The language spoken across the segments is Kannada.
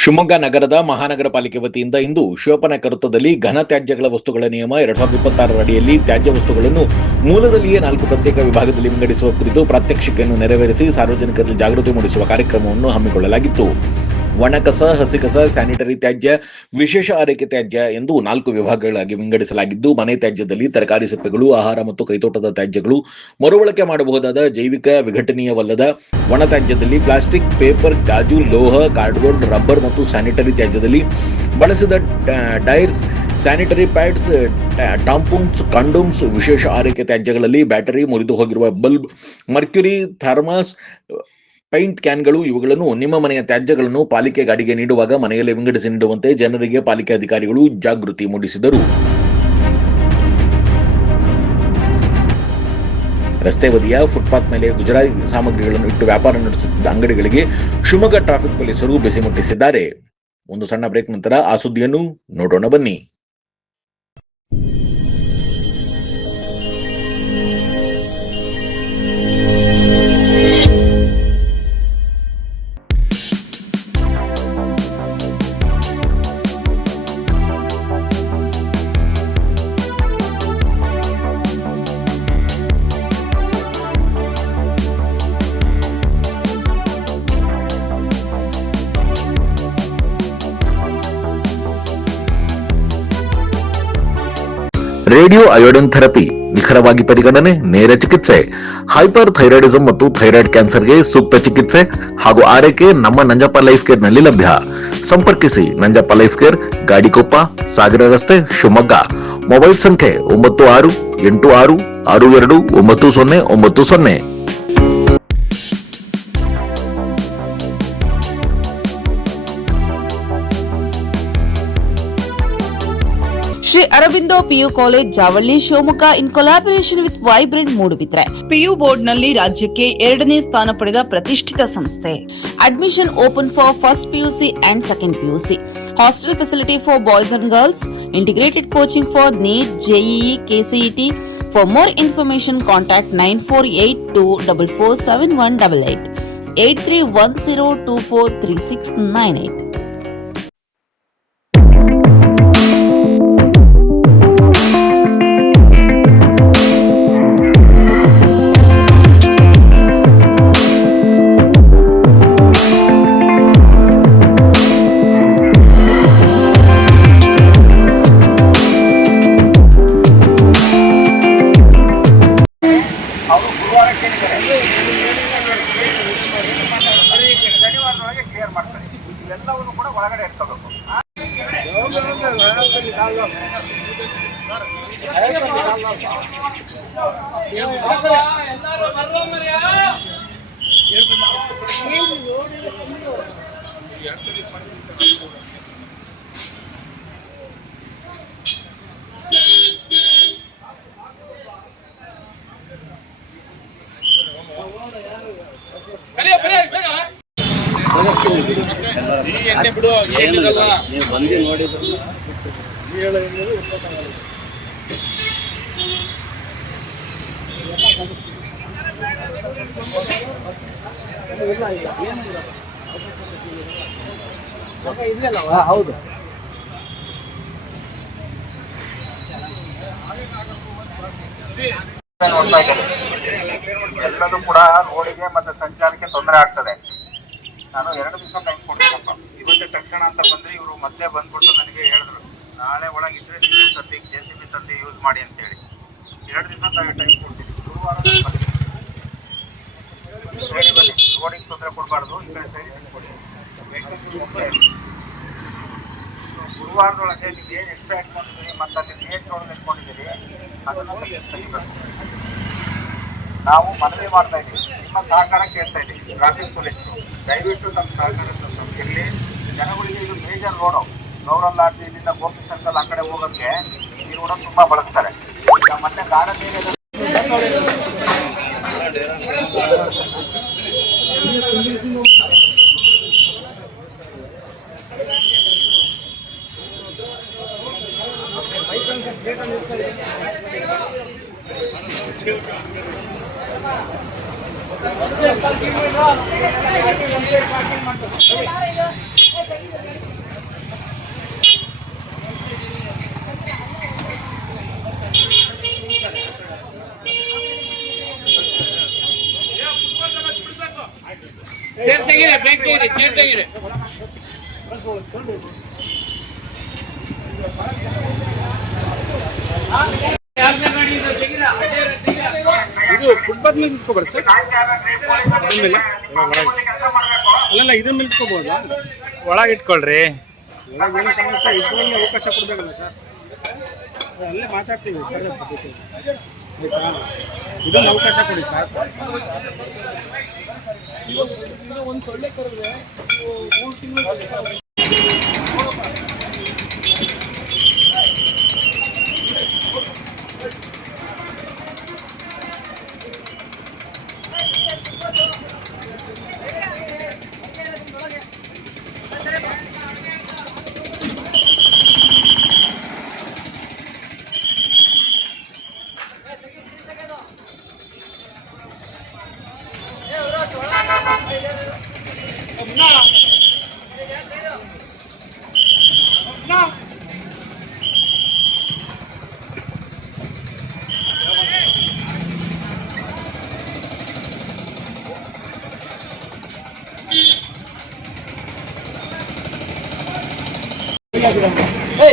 ಶಿವಮೊಗ್ಗ ನಗರದ ಮಹಾನಗರ ಪಾಲಿಕೆ ವತಿಯಿಂದ ಇಂದು ಶಿವಪ್ಪನ ಕರ್ತದಲ್ಲಿ ಘನ ತ್ಯಾಜ್ಯಗಳ ವಸ್ತುಗಳ ನಿಯಮ 2026 ಅಡಿಯಲ್ಲಿ ತ್ಯಾಜ್ಯ ವಸ್ತುಗಳನ್ನು ಮೂಲದಲ್ಲಿಯೇ 4 ಪ್ರತ್ಯೇಕ ವಿಭಾಗದಲ್ಲಿ ವಿಂಗಡಿಸುವ ಕುರಿತು ಪ್ರಾತ್ಯಕ್ಷಿಕೆಯನ್ನು ನೆರವೇರಿಸಿ ಸಾರ್ವಜನಿಕರಲ್ಲಿ ಜಾಗೃತಿ ಮೂಡಿಸುವ ಕಾರ್ಯಕ್ರಮವನ್ನು ಹಮ್ಮಿಕೊಳ್ಳಲಾಗಿತ್ತು. ಒಣಕಸ, ಹಸಿಕಸ, ಸ್ಯಾನಿಟರಿ ತ್ಯಾಜ್ಯ, ವಿಶೇಷ ಆರೈಕೆ ತ್ಯಾಜ್ಯ ಎಂದು 4 ವಿಭಾಗಗಳಾಗಿ ವಿಂಗಡಿಸಲಾಗಿದ್ದು, ಮನೆ ತ್ಯಾಜ್ಯದಲ್ಲಿ ತರಕಾರಿ ಸಿಪ್ಪೆಗಳು, ಆಹಾರ ಮತ್ತು ಕೈತೋಟದ ತ್ಯಾಜ್ಯಗಳು, ಮರುಬಳಕೆ ಮಾಡಬಹುದಾದ ಜೈವಿಕ ವಿಘಟನೀಯವಲ್ಲದ ಒಣ ತ್ಯಾಜ್ಯದಲ್ಲಿ ಪ್ಲಾಸ್ಟಿಕ್, ಪೇಪರ್, ಗಾಜು, ಲೋಹ, ಕಾರ್ಡ್ಬೋರ್ಡ್, ರಬ್ಬರ್ ಮತ್ತು ಸ್ಯಾನಿಟರಿ ತ್ಯಾಜ್ಯದಲ್ಲಿ ಬಳಸಿದ ಡೈರ್ಸ್, ಸ್ಯಾನಿಟರಿ ಪ್ಯಾಡ್ಸ್, ಟಾಂಪೂನ್ಸ್, ಕಂಡೋಮ್ಸ್, ವಿಶೇಷ ಆರೈಕೆ ತ್ಯಾಜ್ಯಗಳಲ್ಲಿ ಬ್ಯಾಟರಿ, ಮುರಿದು ಹೋಗಿರುವ ಬಲ್ಬ್, ಮರ್ಕ್ಯುರಿ, ಥರ್ಮಾಸ್, ಪೈಂಟ್ ಕ್ಯಾನ್ಗಳು ಇವುಗಳನ್ನು ನಿಮ್ಮ ಮನೆಯ ತ್ಯಾಜ್ಯಗಳನ್ನು ಪಾಲಿಕೆ ಗಾಡಿಗೆ ನೀಡುವಾಗ ಮನೆಯಲ್ಲೇ ವಿಂಗಡಿಸಿ ನೀಡುವಂತೆ ಜನರಿಗೆ ಪಾಲಿಕೆ ಅಧಿಕಾರಿಗಳು ಜಾಗೃತಿ ಮೂಡಿಸಿದರು. ರಸ್ತೆ ಬದಿಯ ಫುಟ್ಪಾತ್ ಮೇಲೆ ಗುಜರಾತಿ ಸಾಮಗ್ರಿಗಳನ್ನು ಇಟ್ಟು ವ್ಯಾಪಾರ ನಡೆಸುತ್ತಿದ್ದ ಅಂಗಡಿಗಳಿಗೆ ಶಿವಮೊಗ್ಗ ಟ್ರಾಫಿಕ್ ಪೊಲೀಸರು ಬಿಸಿ ಮುಟ್ಟಿಸಿದ್ದಾರೆ. ಒಂದು ಸಣ್ಣ ಬ್ರೇಕ್ ನಂತರ ಆ ಸುದ್ದಿಯನ್ನು ನೋಡೋಣ ಬನ್ನಿ. ರೇಡಿಯೋ ಅಯೋಡಿನ್ ಥೆರಪಿ, ನಿಖರವಾಗಿ ಪರಿಗಣನೆ, ನೇರ ಚಿಕಿತ್ಸೆ, ಹೈಪರ್ ಥೈರಾಯ್ಡಿಸಂ ಮತ್ತು ಥೈರಾಯ್ಡ್ ಕ್ಯಾನ್ಸರ್ಗೆ ಸೂಕ್ತ ಚಿಕಿತ್ಸೆ ಹಾಗೂ ಆರೈಕೆ ನಮ್ಮ ನಂಜಪ್ಪ ಲೈಫ್ ಕೇರ್ ನಲ್ಲಿ ಲಭ್ಯ. ಸಂಪರ್ಕಿಸಿ ನಂಜಪ್ಪ ಲೈಫ್ ಕೇರ್, ಗಾಡಿಕೊಪ್ಪ, ಸಾಗರ ರಸ್ತೆ, ಶಿವಮೊಗ್ಗ. ಮೊಬೈಲ್ ಸಂಖ್ಯೆ 9686629090. Shri Aurobindo PU college Javalli Shivamogga in collaboration with vibrant Moodbidri PU board ನಲ್ಲಿ ರಾಜ್ಯಕ್ಕೆ 2ನೇ ಸ್ಥಾನ ಪಡೆದ ಪ್ರತಿಷ್ಠಿತ ಸಂಸ್ಥೆ. Admission open for first PUC and second PUC. Hostel facility for boys and girls. Integrated coaching for neat, JEE, KCET. For more information contact 9482447188 8310243698. ಎಲ್ಲವನ್ನು ಕೂಡ ಒಳಗಡೆ ಇಟ್ಕೋಬೇಕು. ಬಿಡು ಏನಿರಲ್ಲ, ನೀವು ಬಂದು ನೋಡಿದ್ರೆ ಹೌದು. ನೋಡ್ತಾ ಇದ್ದಾರೆ, ಎಲ್ಲದೂ ಕೂಡ ರೋಡಿಗೆ ಮತ್ತೆ ಸಂಚಾರಕ್ಕೆ ತೊಂದರೆ ಆಗ್ತದೆ. ನಾನು 2 ದಿವಸ ಟೈಮ್ ಕೊಡ್ತೀನಪ್ಪ, ಇವತ್ತೇ ತಕ್ಷಣ ಅಂತ ಬಂದರೆ ಇವರು ಮತ್ತೆ ಬಂದ್ಬಿಟ್ಟು ನನಗೆ ಹೇಳಿದ್ರು, ನಾಳೆ ಒಳಗಿದ್ರೆ ನೀವೇ ತಂದು JCB ತಂದು ಯೂಸ್ ಮಾಡಿ ಅಂತೇಳಿ. 2 ದಿವಸ ಟೈಮ್ ಕೊಡ್ತೀನಿ. ಗುರುವಾರ ಸೈಡ್ ಬನ್ನಿ, ರೋಡಿಗೆ ತೊಂದರೆ ಕೊಡಬಾರ್ದು, ಈ ಕಡೆ ಸೈಡ್ ಕೊಡಿ. ಗುರುವಾರದೊಳಗೆ ನೀವು ಏನು ಎಕ್ಸ್ಟ್ರಾ ಇಟ್ಕೊಂಡಿದ್ದೀರಿ ಮತ್ತು ಅಲ್ಲಿ ನೇಟ್ ಒಳಗೆ ಇಟ್ಕೊಂಡಿದ್ದೀರಿ ಅದನ್ನು ತೆಗಿಬೇಕು. ನಾವು ಮನವಿ ಮಾಡ್ತಾ ಇದ್ದೀವಿ, ನಿಮ್ಮ ಸಹಕಾರ ಕೇಳ್ತಾ ಇದ್ದೀವಿ. ಟ್ರಾಫಿಕ್ ಪೊಲೀಸ್ ದಯವಿಟ್ಟು ನಮ್ಮ ಸಹಕಾರ ಇರಲಿ. ಜನಗಳಿಗೆ ಇದು ಮೇಜರ್ ರೋಡು, ಗೌರಲ್ಲ ಇಲ್ಲಿಂದ ಗೋಪಿ ಸರ್ಕಲ್ ಆ ಕಡೆ ಹೋಗೋಕ್ಕೆ ಈ ರೋಡನ್ನು ತುಂಬ ಬಳಸ್ತಾರೆ. ಮತ್ತೆ ಗಾರ್ಡನ್ ಏರಿಯಾದ ಇದು ಫುಟ್ಪಾತ್ ಮೇಲೆ ನಿಂತ್ಕೋಬಾರ್ದು ಸರ್. ಇದ್ರ ಮೇಲೆ ಅಲ್ಲಲ್ಲ ಇದ್ರ ಮೇಲೆ ನಿಂತ್ಕೋಬೋದಾ? ಒಳಗೆ ಇಟ್ಕೊಳ್ರಿ. ಒಳಗೆ ಏನು ಕಾರಣ ಸರ್, ಇದರಲ್ಲಿ ಅವಕಾಶ ಕೊಡಬೇಕಲ್ಲ ಸರ್. ಅಲ್ಲೇ ಮಾತಾಡ್ತೀವಿ ಸರ್. ಆಯ್ತಾ, ಇದೊಂದು ಅವಕಾಶ ಕೊಡಿ ಸರ್. ಒಂದು ಸೊಳ್ಳೆ ಕರೆದ್ರೆ 3 ತಿಂಗಳು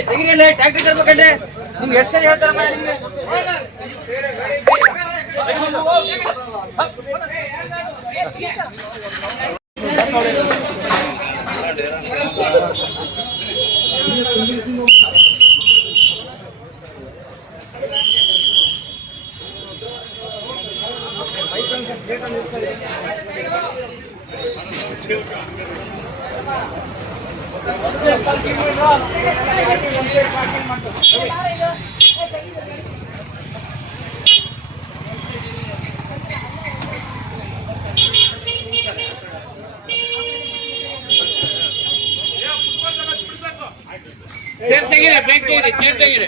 ತೆಗಿರಿಲ್ಲ ಟ್ಯಾಕ್ಟ್ರಿ ತರ್ಬೇಕಂದ್ರೆ ನಿಮ್ಗೆ ಎಷ್ಟು ಸರಿ ಹೇಳ್ತಾರಮ್ಮ ನಿಮ್ಗೆ? ತೆಗಿರಿ, ಬೇಗ ತೆಗಿರಿ, ಚೇರ್ ತೆಗಿರಿ.